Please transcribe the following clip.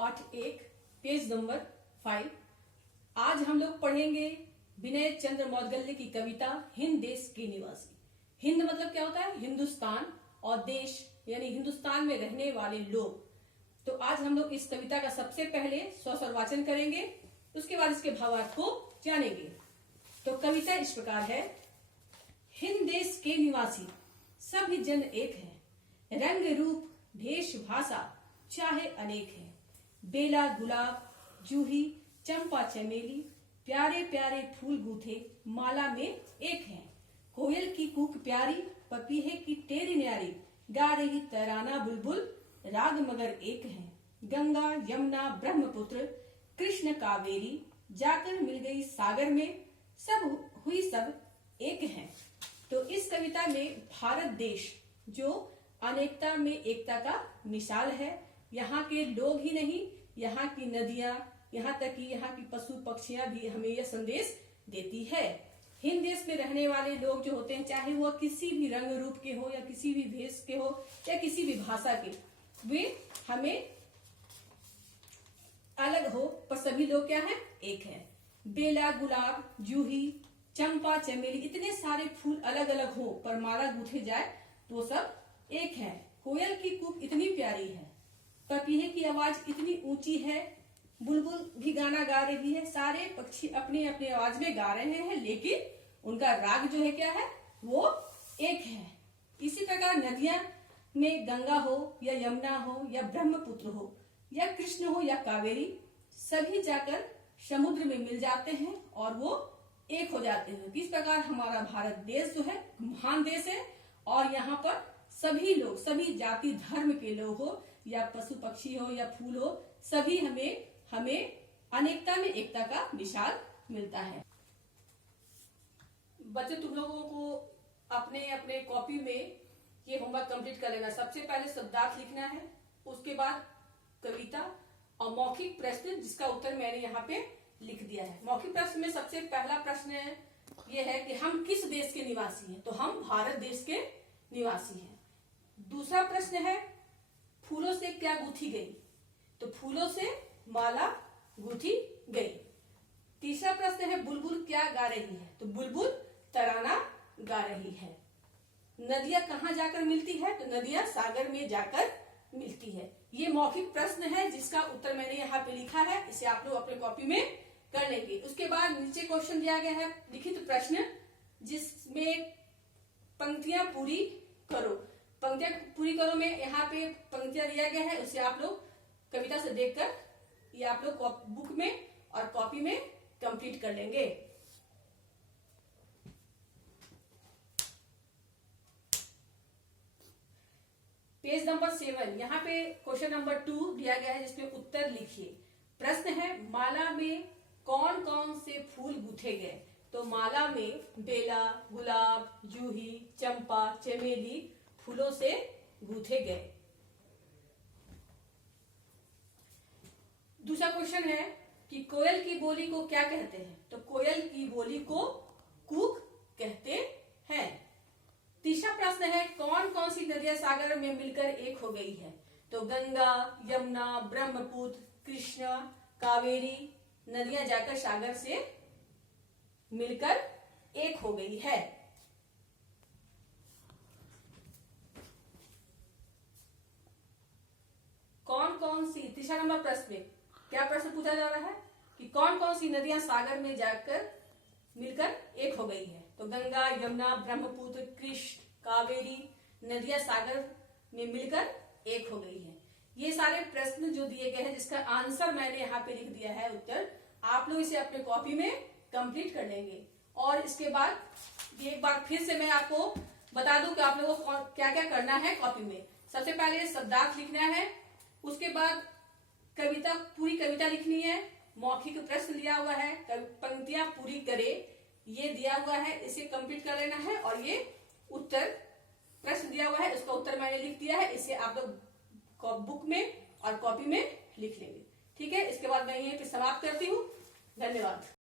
पाठ 1 page number 5। आज हम लोग पढ़ेंगे विनय चंद्र मौदगल्य की कविता हिंद देश के निवासी। हिंद मतलब क्या होता है? हिंदुस्तान, और देश यानी हिंदुस्तान में रहने वाले लोग। तो आज हम लोग इस कविता का सबसे पहले स्वर वाचन करेंगे, उसके बाद इसके भावार्थ को जानेंगे। तो कविता इस प्रकार है। हिंद देश के निवासी सभी जन एक है, रंग रूप भेष भाषा चाहे अनेक है। बेला गुलाब जूही चंपा चमेली प्यारे प्यारे फूल गूथे माला में एक है। कोयल की कूक प्यारी पपीहे की टेरी न्यारी गा रही तराना बुलबुल राग मगर एक है। गंगा यमुना ब्रह्मपुत्र कृष्ण कावेरी जाकर मिल गई सागर में सब हुई सब एक है। तो इस कविता में भारत देश जो अनेकता में एकता का मिसाल है, यहाँ के लोग ही नहीं, यहाँ की नदियां, यहाँ तक कि यहाँ की पशु पक्षियां भी हमें यह संदेश देती है। हिंद देश में रहने वाले लोग जो होते हैं, चाहे वो किसी भी रंग रूप के हो या किसी भी भेष के हो या किसी भी भाषा के, वे हमें अलग हो पर सभी लोग क्या है? एक है। बेला गुलाब जूही चंपा चमेली इतने सारे फूल अलग अलग हो पर माला गूंथे जाए तो सब एक है। कोयल की कूक इतनी प्यारी है, पपीहे की आवाज इतनी ऊंची है, बुलबुल भी गाना गा रही है। सारे पक्षी अपने अपने आवाज में गा रहे हैं, लेकिन उनका राग जो है क्या है? वो एक है। इसी प्रकार नदियां में गंगा हो या यमुना हो या ब्रह्मपुत्र हो या कृष्ण हो या कावेरी, सभी जाकर समुद्र में मिल जाते हैं और वो एक हो जाते हैं। इस प्रकार हमारा भारत देश जो है महान देश है, और यहाँ पर सभी लोग, सभी जाति धर्म के लोग हो या पशु पक्षी हो या फूल हो, सभी हमें अनेकता में एकता का मिसाल मिलता है। बच्चे, तुम लोगों को अपने अपने कॉपी में ये होमवर्क कंप्लीट कर लेना। सबसे पहले शब्दार्थ लिखना है, उसके बाद कविता और मौखिक प्रश्न जिसका उत्तर मैंने यहाँ पे लिख दिया है। मौखिक प्रश्न में सबसे पहला प्रश्न ये है कि हम किस देश के निवासी हैं? तो हम भारत देश के निवासी हैं। दूसरा प्रश्न है फूलों से क्या गूंथी गई? तो फूलों से माला गूंथी गई। तीसरा प्रश्न है बुलबुल क्या गा रही है? तो बुलबुल तराना गा रही है। नदियां कहाँ जाकर मिलती है? तो नदियां सागर में जाकर मिलती है। ये मौखिक प्रश्न है जिसका उत्तर मैंने यहाँ पे लिखा है, इसे आप लोग अपने कॉपी में कर लेंगे। उसके बाद नीचे क्वेश्चन दिया गया है लिखित प्रश्न, जिसमें पंक्तियां पूरी करो। पंक्तियां पूरी करो में यहाँ पे पंक्तियां दिया गया है, उसे आप लोग कविता से देखकर ये आप लोग बुक में और कॉपी में कंप्लीट कर लेंगे। पेज नंबर 7, यहाँ पे क्वेश्चन नंबर 2 दिया गया है जिसमें उत्तर लिखिए। प्रश्न है माला में कौन कौन से फूल गूंथे गए? तो माला में बेला गुलाब जूही चंपा चमेली फूलों से गूंथे गए। दूसरा क्वेश्चन है कि कोयल की बोली को क्या कहते हैं? तो कोयल की बोली को कूक कहते हैं। तीसरा प्रश्न है कौन कौन सी नदियां सागर में मिलकर एक हो गई है? तो गंगा यमुना ब्रह्मपुत्र कृष्ण कावेरी नदियां जाकर सागर से मिलकर एक हो गई है। कौन कौन सी, तीसरा नंबर प्रश्न में क्या प्रश्न पूछा जा रहा है कि कौन कौन सी नदियां सागर में जाकर मिलकर एक हो गई है? तो गंगा यमुना ब्रह्मपुत्र कृष्ण कावेरी नदियां सागर में मिलकर एक हो गई है। ये सारे प्रश्न जो दिए गए हैं जिसका आंसर मैंने यहाँ पे लिख दिया है उत्तर, आप लोग इसे अपने कॉपी में कंप्लीट कर लेंगे। और इसके बाद एक बार फिर से मैं आपको बता दूं कि आप लोगों को क्या क्या करना है कॉपी में। सबसे पहले शब्दार्थ लिखना है, उसके बाद कविता, पूरी कविता लिखनी है, मौखिक प्रश्न दिया हुआ है, पंक्तियां पूरी करे ये दिया हुआ है, इसे कंप्लीट कर लेना है। और ये उत्तर प्रश्न दिया हुआ है, उसका उत्तर मैंने लिख दिया है, इसे आप लोग बुक में और कॉपी में लिख लेंगे। ठीक है, इसके बाद मैं यहीं पे समाप्त करती हूँ। धन्यवाद।